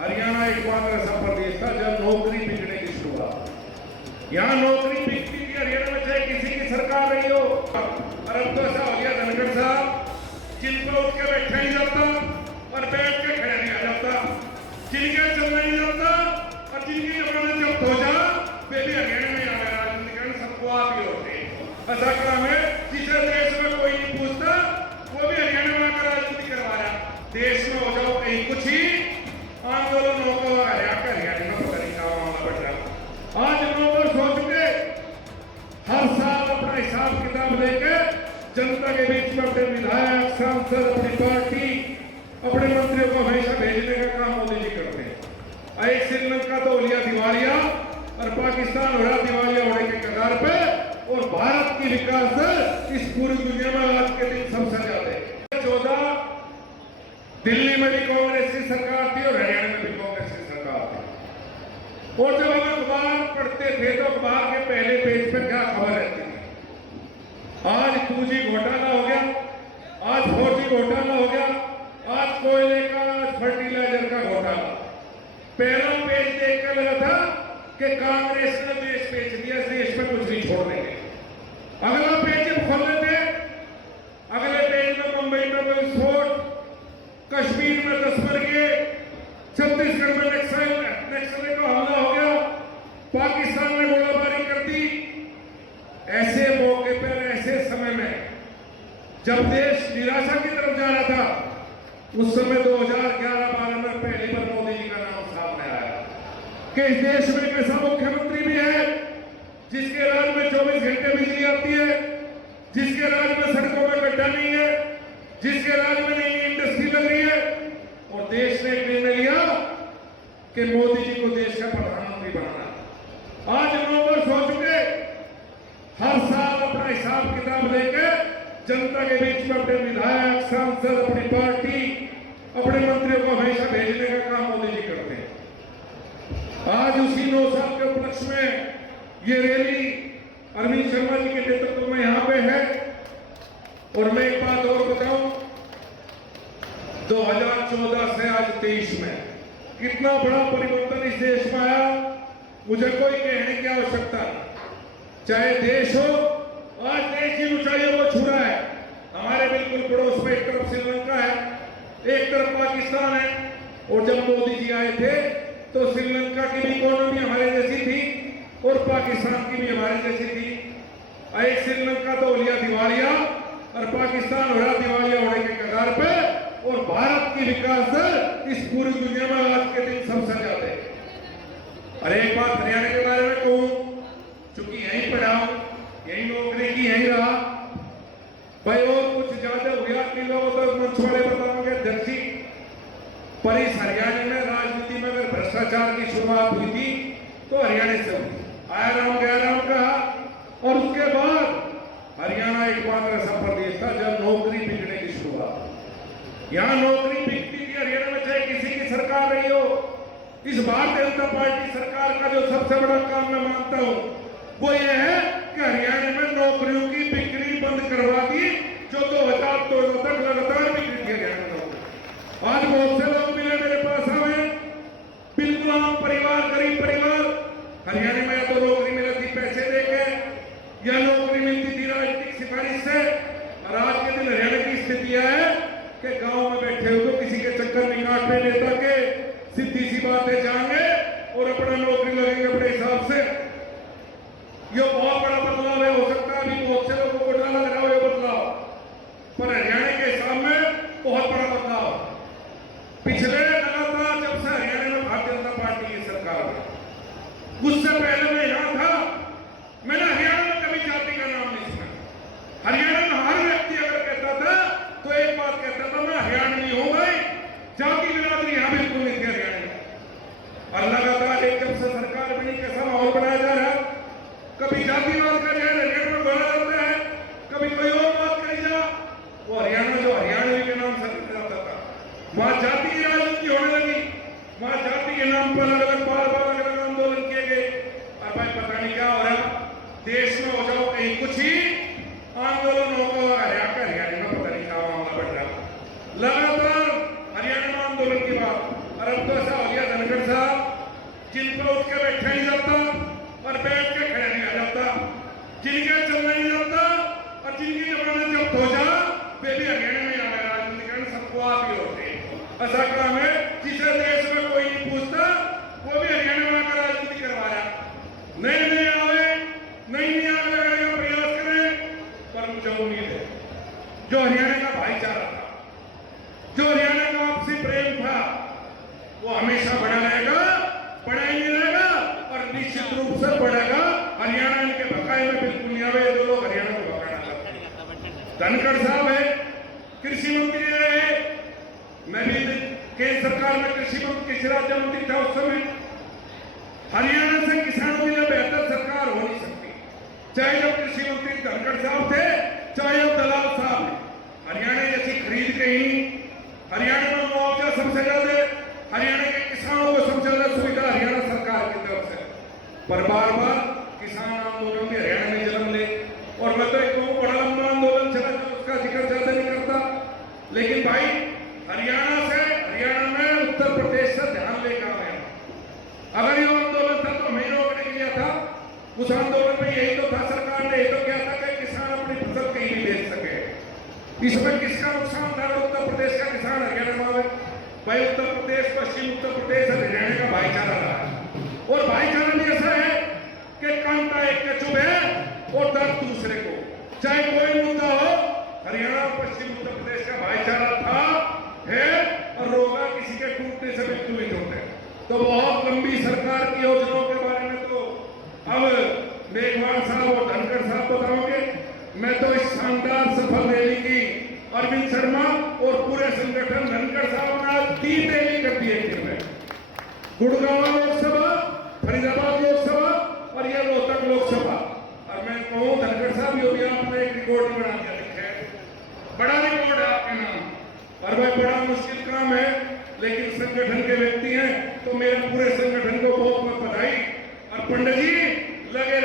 हरियाणा एक मात्र ऐसा प्रदेश था जब नौकरी बिकने की शुरुआत। यहाँ नौकरी बिकती थी हरियाणा में, चाहे किसी की सरकार रही हो। और अब तो ऐसा हो गया धनखड़ साहब, जिनको उठ के बैठा नहीं जाता और बैठ के खड़ा नहीं आ जाता, जिनके चलना नहीं जाता और जिनकी जमानत जब्त हो जा वे भी हरियाणा में आ गया। राजनीतिकरण सबको आप ही होते ऐसा काम है जिसे देश में कोई नहीं पूछता, वो भी हरियाणा में आकर राजनीति करवाया। देश में हो जाओ कहीं कुछ ही आंदोलन होगा हरियाणा में पता नहीं क्या मामला बढ़ रहा। आज लोग सोच चुके हर साल अपना हिसाब किताब लेके जनता के बीच में अपने विधायक सांसद अपनी पार्टी अपने मंत्रियों को हमेशा भेजने का काम मोदी जी करते हैं। एक श्रीलंका तो हो लिया दिवालिया और पाकिस्तान हो रहा दिवालिया होने के कगार पे, और भारत की विकास इस पूरी दुनिया में आज के दिन सबसे ज्यादा है। 14 दिल्ली में भी कांग्रेस की सरकार थी और हरियाणा में भी कांग्रेस की सरकार थी। और जब हम अखबार पढ़ते थे तो अखबार के पहले पेज पर क्या खबर रहती थी? आज 2G घोटाला हो गया, आज 4G घोटाला हो गया, आज कोयले का, आज फर्टिलाइजर का घोटाला। पहला पेज देखकर लगा था कि कांग्रेस ने देश बेच दिया, देश में कुछ नहीं छोड़ देंगे। अगला पेज जब खोल लेते, अगले पेज में मुंबई में विस्फोट, कश्मीर में 10 मर गए, छत्तीसगढ़ में नक्सली का हमला हो गया, पाकिस्तान ने गोलाबारी कर दी। ऐसे मौके पर, ऐसे समय में जब देश निराशा की तरफ जा रहा था, उस समय 2011-12 में पहली बार मोदी जी का नाम सामने आया कि इस देश में एक ऐसा मुख्यमंत्री भी है जिसके राज्य में 24 घंटे बिजली आती है, जिसके राज्य में सड़कों में गड्ढा नहीं है, जिसके राज्य में नई इंडस्ट्री लग रही है। और देश ने एक निर्णय लिया कि मोदी जी को देश का प्रधानमंत्री बनाना। आज लोग सोच चुके हर साल अपना हिसाब किताब लेके जनता के बीच में अपने विधायक सांसद अपनी पार्टी अपने मंत्रियों को हमेशा भेजने का काम मोदी जी करते हैं। आज उसी 9 साल के उपलक्ष्य में ये रैली अरविंद शर्मा जी के नेतृत्व में यहाँ पे है। और मैं एक बात और बताऊं, 2014 से आज 23 में कितना बड़ा परिवर्तन इस देश में आया, मुझे कोई कहने की आवश्यकता नहीं। चाहे देश हो, आज देश की ऊंचाइयों को छू रहा है। हमारे बिल्कुल पड़ोस में एक तरफ श्रीलंका है, एक तरफ पाकिस्तान है। और जब मोदी जी आए थे तो श्रीलंका की भी इकोनॉमी हमारे जैसी थी और पाकिस्तान की भी हमारे जैसी थी। एक श्रीलंका तो हो लिया दिवालिया और पाकिस्तान हो रहा दिवालिया होने के कगार पे, और भारत की विकास इस पूरी दुनिया में आज के दिन सबसे ज्यादा है। और एक बात हरियाणा के बारे में कहूं, चूंकि यहीं पढ़ा हूं, यही नौकरी की, यहीं रहा भाई, और कुछ ज्यादा हुआ कि लोग तो मंच वाले बताओगे अध्यक्ष, पर इस हरियाणा में राजनीति में अगर भ्रष्टाचार की शुरुआत हुई थी तो हरियाणा से हुई। आया राम गया राम कहा, और उसके बाद हरियाणा एक मात्र ऐसा प्रदेश था जब नौकरी बिकने की शुरुआत। यहाँ नौकरी बिकती थी हरियाणा में, चाहे किसी की सरकार रही हो। इस भारतीय जनता पार्टी सरकार का जो सबसे बड़ा काम मैं मानता हूं वो ये है कि हरियाणा में नौकरियों की बिक्री बंद करवा दी, जो 2014 तक लगातार बिक्री थी हरियाणा में। आज बहुत से लोग मिले मेरे पास आए, बिल्कुल आम परिवार, गरीब परिवार। हरियाणा में या तो नौकरी मिलती पैसे देके या नौकरी मिलती थी राजनीतिक सिफारिश से। और आज के दिन हरियाणा की स्थिति है कि गांव में बैठे हुए तो किसी के चक्कर नहीं काटने नेता के, सीधी सी बातें जाएंगे और अपना नौकरी लगेंगे अपने हिसाब से। ये बहुत बड़ा बदलाव है, हो सकता है अभी बहुत से लोगों को डर लग रहा हो ये बदलाव, पर हरियाणा के हिसाब में बहुत बड़ा बदलाव। पिछले लगातार जब से हरियाणा में भारतीय जनता पार्टी की सरकार है, उससे पहले मैं यहां था, मैंने हरियाणा में कभी जाति का नाम नहीं सुना। हरियाणा में हर व्यक्ति अगर कहता था तो एक बात कहता था, मैं हरियाणवी हूं भाई, जाति बिरादरी यहां बिल्कुल नहीं थी हरियाणा में। और लगातार एक जब से सरकार बनी कैसा माहौल बनाया जा रहा है, कभी जातिवाद का हरियाणा में बोला जाता है, कभी कोई और बात करी जा। वो हरियाणा जो हरियाणवी के नाम से जाता था, वहां जाति की राजनीति होने लगी, वहां जाति के नाम पर अलग अलग अलग अलग आंदोलन किए गए। और भाई पता नहीं क्या हो रहा देश में, हो जाओ कहीं कुछ ही आंदोलन होगा हरियाणा में, पता नहीं क्या मामला बढ़ रहा। लगातार हरियाणा में आंदोलन की बात, और अब तो ऐसा हो गया जिन पर उठ के बैठा नहीं जाता और बैठ के खड़ा नहीं आ जाता, जिनके चलना नहीं जाता और जिनकी जमानत जब्त हो जा वे भी हरियाणा में आ गए। राजनीतिकरण सबको आप ही होते ऐसा काम है जिसे देश में कोई नहीं पूछता, वो भी हरियाणा में आकर राजनीति करवाया। नहीं आवे, नहीं आगे लगाने का प्रयास करें, पर मुझे उम्मीद है जो हरियाणा का भाईचारा था, जो हरियाणा का आपसी प्रेम था, वो हमेशा बना रहेगा, बना ही रहेगा और निश्चित रूप से बढ़ेगा। हरियाणा इनके बकाये में बिल्कुल नहीं आवे जो लोग हरियाणा को बकाना चाहते हैं। धनखड़ साहब है, कृषि मंत्री रहे, मैं भी केंद्र सरकार में कृषि राज्य मंत्री था उस समय। हरियाणा से किसानों के लिए बेहतर सरकार हो नहीं सकती, चाहे जब कृषि मंत्री धनखड़ साहब थे, चाहे अब दलाल साहब है। हरियाणा जैसी खरीद कहीं, हरियाणा में मुआवजा सबसे ज्यादा, हरियाणा के किसानों को सबसे ज्यादा सुविधा हरियाणा सरकार की तरफ से, पर बार बार किसान आंदोलन भी हरियाणा में जन्म ले। और मैं तो एक बड़ा लंबा आंदोलन चला जो उसका जिक्र ज्यादा नहीं करता, लेकिन भाई हरियाणा में उत्तर प्रदेश से ध्यान लेकर आया। अगर ये आंदोलन था तो हमें रोकने के लिए था, उस आंदोलन में यही तो था, सरकार ने यही तो क्या था कि किसान अपनी फसल कहीं भी बेच सके। इसमें किसका नुकसान था? उत्तर प्रदेश का किसान हरियाणा में आवे। भाई उत्तर प्रदेश, पश्चिम उत्तर प्रदेश हरियाणा का भाईचारा रहा, और भाईचारा भी ऐसा है कि कांटा एक के चुभे और दर्द दूसरे को, चाहे कोई मुद्दा हो। हरियाणा और पश्चिम उत्तर प्रदेश का भाईचारा था, है और रोगा किसी के टूटने से बिल्कुल नहीं होते। तो बहुत लंबी सरकार की योजनाओं के बारे में तो अब मेघवाल साहब और धनखड़ साहब बताओगे। मैं तो इस शानदार सफल रैली की अरविंद शर्मा और पूरे संगठन धनखड़ साहब ने 3 रैली कर दी है में, गुड़गांव लोकसभा, फरीदाबाद लोकसभा और यह रोहतक लोकसभा। और मैं कहूँ धनखड़ साहब योगी आपने एक रिकॉर्ड बना दिया, बड़ा रिकॉर्ड है आपके नाम। और भाई बड़ा मुश्किल काम है, लेकिन संगठन के व्यक्ति हैं तो मेरे पूरे संगठन को बहुत बहुत बधाई। और पंडित जी लगे